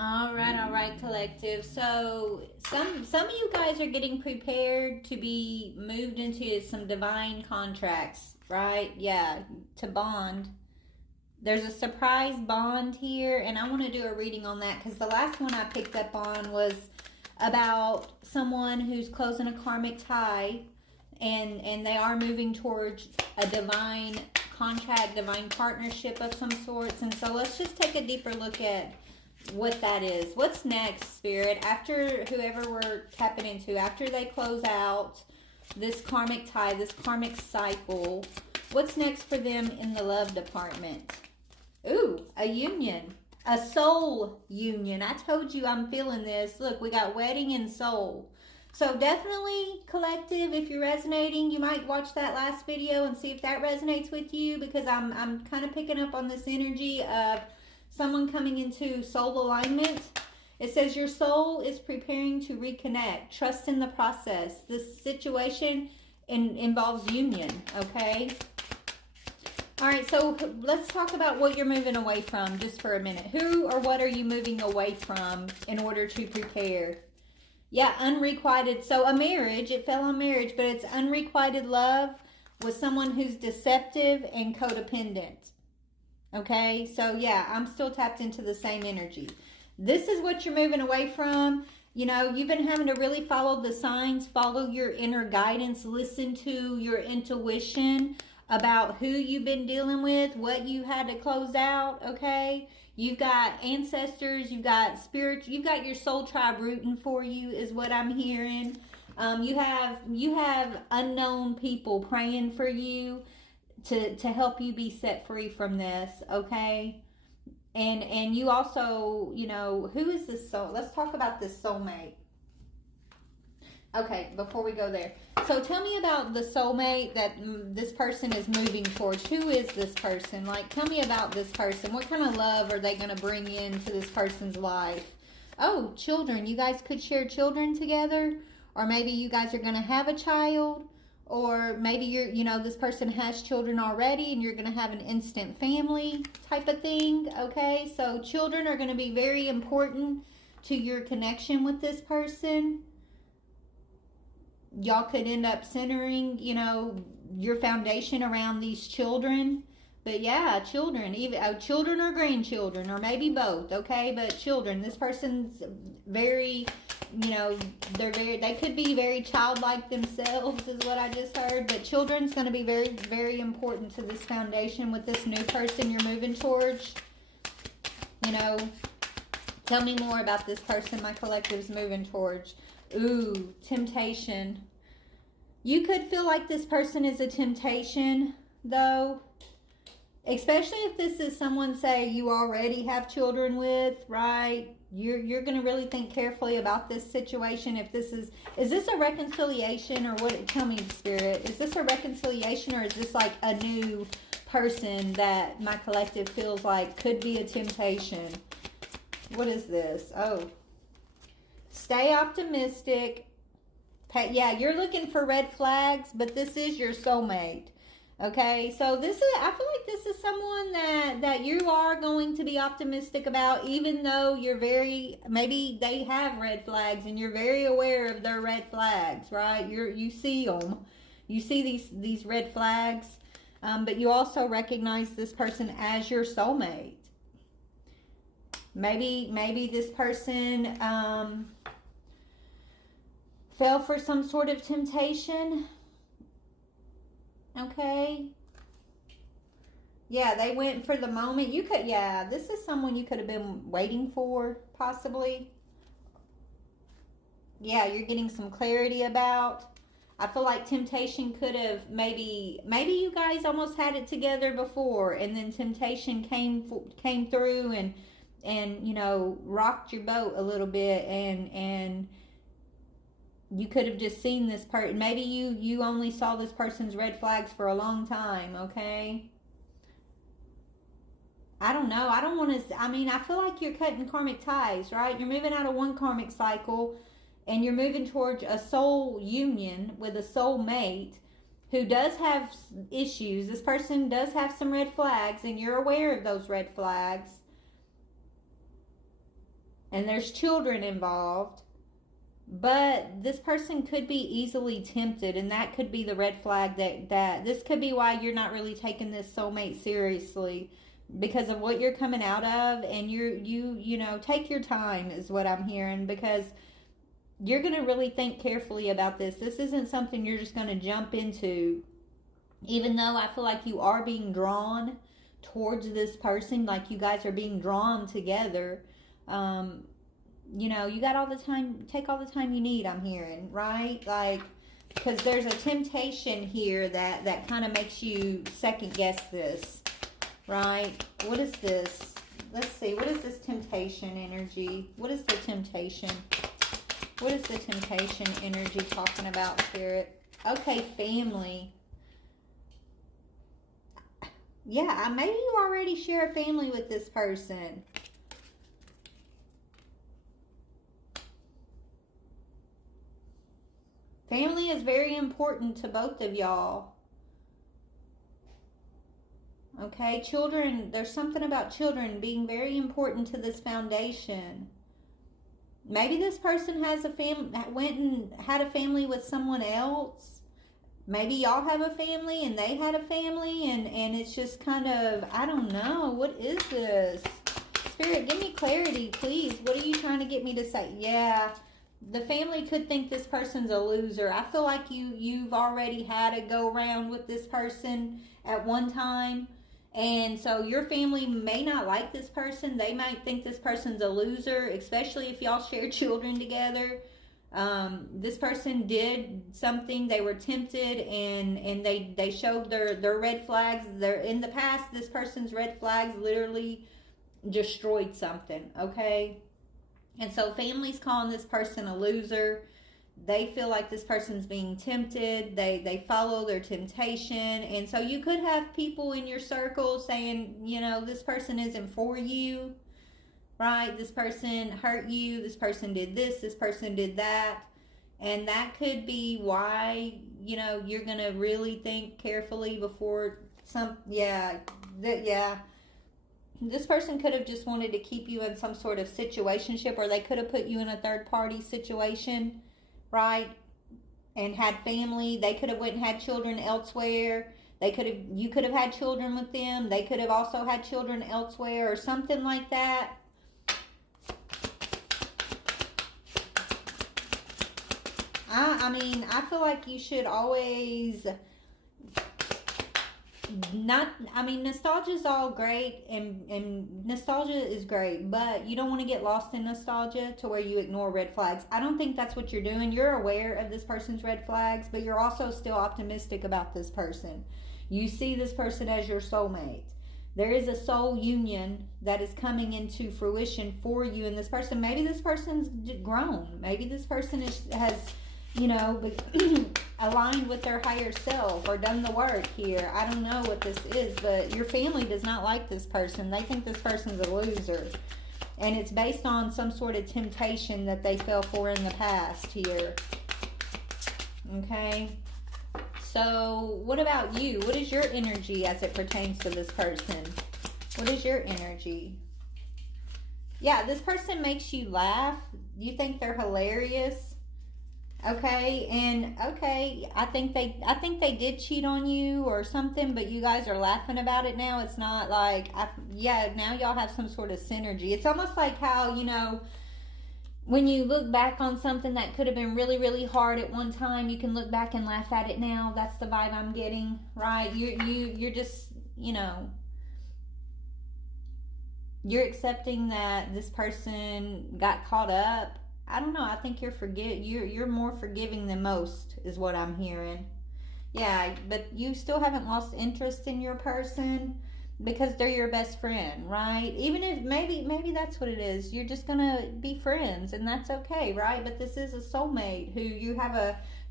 All right, collective. So some of you guys are getting prepared to be moved into some divine contracts, right? Yeah, to bond. There's a surprise bond here, and I want to do a reading on that because the last one I picked up on was about someone who's closing a karmic tie, and they are moving towards a divine contract, divine partnership of some sorts. And so let's just take a deeper look at what that is. What's next, Spirit, after whoever we're tapping into, after they close out this karmic tie, this karmic cycle, what's next for them in the love department? Ooh, a union, a soul union. I told you I'm feeling this. Look, we got wedding and soul. So definitely, collective, if you're resonating, you might watch that last video and see if that resonates with you, because I'm kind of picking up on this energy of someone coming into soul alignment. It says your soul is preparing to reconnect. Trust in the process. This situation involves union, okay? All right, so let's talk about what you're moving away from just for a minute. Who or what are you moving away from in order to prepare? Yeah, unrequited. So a marriage, it fell on marriage, but it's unrequited love with someone who's deceptive and codependent. Okay, so yeah, I'm still tapped into the same energy. This is what you're moving away from. You know, you've been having to really follow the signs, follow your inner guidance, listen to your intuition about who you've been dealing with, what you had to close out, okay? You've got ancestors, you've got spirit, you've got your soul tribe rooting for you is what I'm hearing. You have unknown people praying for you to help you be set free from this, okay? And you also, you know, who is this soul? Let's talk about this soulmate. Okay, before we go there. So tell me about the soulmate that this person is moving towards. Who is this person? Like, tell me about this person. What kind of love are they going to bring into this person's life? Oh, children. You guys could share children together. Or maybe you guys are going to have a child. Or maybe this person has children already and you're going to have an instant family type of thing. Okay, so children are going to be very important to your connection with this person. Y'all could end up centering, your foundation around these children. But yeah, children, even children or grandchildren, or maybe both, okay? But children, this person's very, they could be very childlike themselves, is what I just heard. But children's going to be very, very important to this foundation with this new person you're moving towards. Tell me more about this person my collective's moving towards. Ooh, temptation. You could feel like this person is a temptation, though. Especially if this is someone, say, you already have children with, right? You're going to really think carefully about this situation. If this is this a reconciliation or what? Tell me, Spirit. Is this a reconciliation or is this like a new person that my collective feels like could be a temptation? What is this? Oh. Stay optimistic. Yeah, you're looking for red flags, but this is your soulmate. Okay, so I feel like this is someone that you are going to be optimistic about, even though maybe they have red flags and you're very aware of their red flags, right? You see them. You see these red flags, but you also recognize this person as your soulmate. Maybe this person fell for some sort of temptation. Okay. Yeah, they went for the moment. This is someone you could have been waiting for, possibly. Yeah, you're getting some clarity about. I feel like temptation could have maybe you guys almost had it together before, and then temptation came through and rocked your boat a little bit, and you could have just seen this person. Maybe you only saw this person's red flags for a long time, okay? I don't know. I don't want to... I feel like you're cutting karmic ties, right? You're moving out of one karmic cycle, and you're moving towards a soul union with a soul mate who does have issues. This person does have some red flags, and you're aware of those red flags. and there's children involved. But this person could be easily tempted, and that could be the red flag that this could be why you're not really taking this soulmate seriously, because of what you're coming out of. And you know, take your time is what I'm hearing, because you're going to really think carefully about this. This isn't something you're just going to jump into, even though I feel like you are being drawn towards this person, like you guys are being drawn together. You know, you got all the time, take all the time you need, I'm hearing, right? Like, because there's a temptation here that kind of makes you second guess this, right? What is this? Let's see, what is this temptation energy? What is the temptation? What is the temptation energy talking about, Spirit? Okay, family. Yeah, maybe you already share a family with this person. Family is very important to both of y'all. Okay, children, there's something about children being very important to this foundation. Maybe this person has a family, went and had a family with someone else. Maybe y'all have a family and they had a family, and it's just kind of, I don't know, what is this? Spirit, give me clarity, please. What are you trying to get me to say? Yeah. The family could think this person's a loser. I feel like you've already had a go round with this person at one time. And so your family may not like this person. They might think this person's a loser, especially if y'all share children together. This person did something, they were tempted, and they showed their red flags. In the past, this person's red flags literally destroyed something, okay? And so family's calling this person a loser. They feel like this person's being tempted. They follow their temptation. And so you could have people in your circle saying, you know, this person isn't for you, right? This person hurt you. This person did this. This person did that. And that could be why, you know, you're going to really think carefully before This person could have just wanted to keep you in some sort of situationship, or they could have put you in a third party situation, right? And had family. They could have went and had children elsewhere. You could have had children with them. They could have also had children elsewhere or something like that. I mean, I feel like you should always nostalgia is all great, and nostalgia is great, but you don't want to get lost in nostalgia to where you ignore red flags. I don't think that's what you're doing. You're aware of this person's red flags, but you're also still optimistic about this person. You see this person as your soulmate. There is a soul union that is coming into fruition for you and this person. Maybe this person's grown. Maybe this person has aligned with their higher self or done the work here. I don't know what this is, but your family does not like this person. They think this person's a loser. And it's based on some sort of temptation that they fell for in the past here. Okay? So, what about you? What is your energy as it pertains to this person? What is your energy? Yeah, this person makes you laugh. You think they're hilarious. Okay, I think they did cheat on you or something, but you guys are laughing about it now. It's not like, now y'all have some sort of synergy. It's almost like how, when you look back on something that could have been really, really hard at one time, you can look back and laugh at it now. That's the vibe I'm getting, right? You're just, you're accepting that this person got caught up. I don't know. I think you're more forgiving than most is what I'm hearing. Yeah, but you still haven't lost interest in your person because they're your best friend, right? Even if maybe that's what it is. You're just gonna be friends, and that's okay, right? But this is a soulmate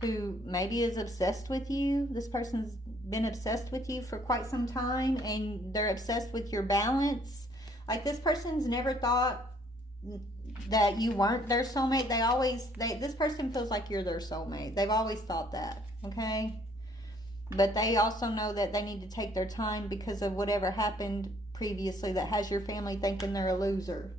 who maybe is obsessed with you. This person's been obsessed with you for quite some time, and they're obsessed with your balance. Like, this person's never thought that you weren't their soulmate. This person feels like you're their soulmate. They've always thought that, okay? But they also know that they need to take their time because of whatever happened previously that has your family thinking they're a loser.